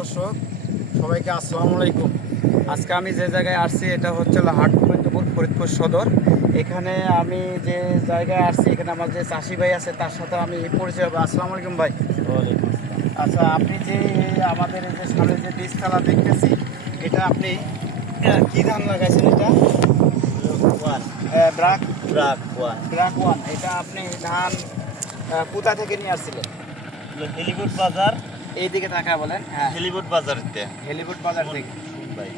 দর্শক, সবাইকে আসসালামু আলাইকুম। আজকে আমি যে জায়গায় আসছি এটা হচ্ছে হাট গোবিন্দপুর ফরিদপুর সদর। এখানে আমি যে জায়গায় আসছি এখানে আমার যে চাষি ভাই আছে তার সাথে আমি পরিচয় হবে। আসসালামু আলাইকুম ভাই। আচ্ছা, আপনি যে আমাদের এই যে সামনে যে বীজতলা দেখতেছি, এটা আপনি কি ধান লাগাইছেন? এটা ব্রাক ব্রাক ওয়ান। এটা আপনি ধান কোথা থেকে নিয়ে আসছিলেন? হেলিবোট বাজার, এইদিকে তাকায় বলেন। হ্যাঁ, হেলিবোট বাজারতে হেলিবোট বাজার থেকে। ভাই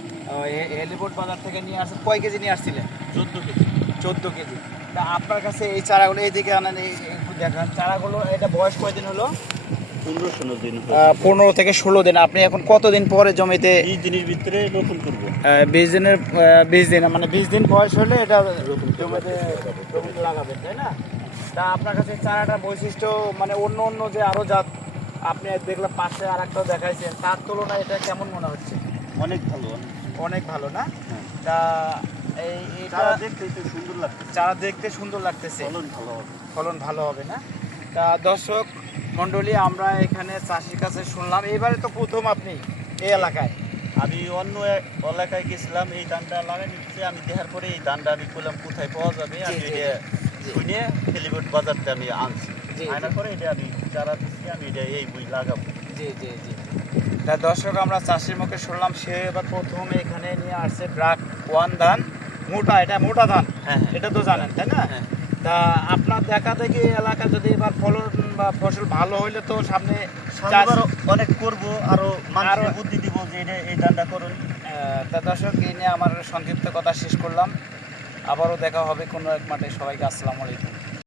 হেলিবোট বাজার থেকে নিয়ে আসছেন। কয় কেজি নিয়ে আসছিলেন? 14 কেজি। 14 কেজি। তা আপনার কাছে এই চারাগুলো এইদিকে আনেন, একটু দেখান চারাগুলো। এটা বয়স কয়দিন হলো? 15-16 দিন। 15 থেকে 16 দিন। আপনি এখন কতদিন পরে জমিতে? 20 দিনের ভিতরে রোপণ করব। 20 দিনের 20 দিন মানে 20 দিন বয়স হলে এটা জমিতে লাগাবেন, তাই না? তা আপনার কাছে চারাটার বৈশিষ্ট্য মানে অন্য অন্য যে আরো জাত আপনি দেখলাম পাশে আর একটা দেখাইছেন, তার তুলনায় এটা কেমন মনে হচ্ছে? অনেক ভালো। অনেক ভালো না? হ্যাঁ। তা এটা চারা দেখতে একটু সুন্দর লাগছে। চারা দেখতে সুন্দর লাগতেছে, ফলন ভালো হবে। ফলন ভালো হবে না? তা দর্শক মণ্ডলী, আমরা এখানে চাষির কাছে শুনলাম, এবারে তো প্রথম আপনি এই এলাকায়। আমি অন্য এলাকায় গেছিলাম, এই ধানটা লাগাই নিচ্ছে। আমি দেখার পরে এই ধানটা আমি বললাম কোথায় পাওয়া যাবে। আমি জি, এটা জি। শুনে হেলিবোট বাজারতে আমি আনছি। জি, আনার পরে এটা আমি চারা দিচ্ছি, আমি এটা এই বই লাগাবো। জি জি জি। তা দর্শক, আমরা চাষির মুখে শুনলাম সে এবার প্রথম এখানে নিয়ে আসছে ব্রাক ওয়ান ধান। মোটা, এটা মোটা ধান। হ্যাঁ, এটা তো জানেন, তাই না? হ্যাঁ। তা আপনার দেখা দেখি এলাকা যদি এবার ফলন বা ফসল ভালো হইলে তো সামনে সামনেবার অনেক করব, আরো মানুষের আরো- বুদ্ধি দিব যে এটা এই ধানটা করুন। তা দর্শক, এই নিয়ে আমার সংক্ষিপ্ত কথা শেষ করলাম। আবারও দেখা হবে কোনো এক মাঠে। সবাইকে আসসালামু আলাইকুম।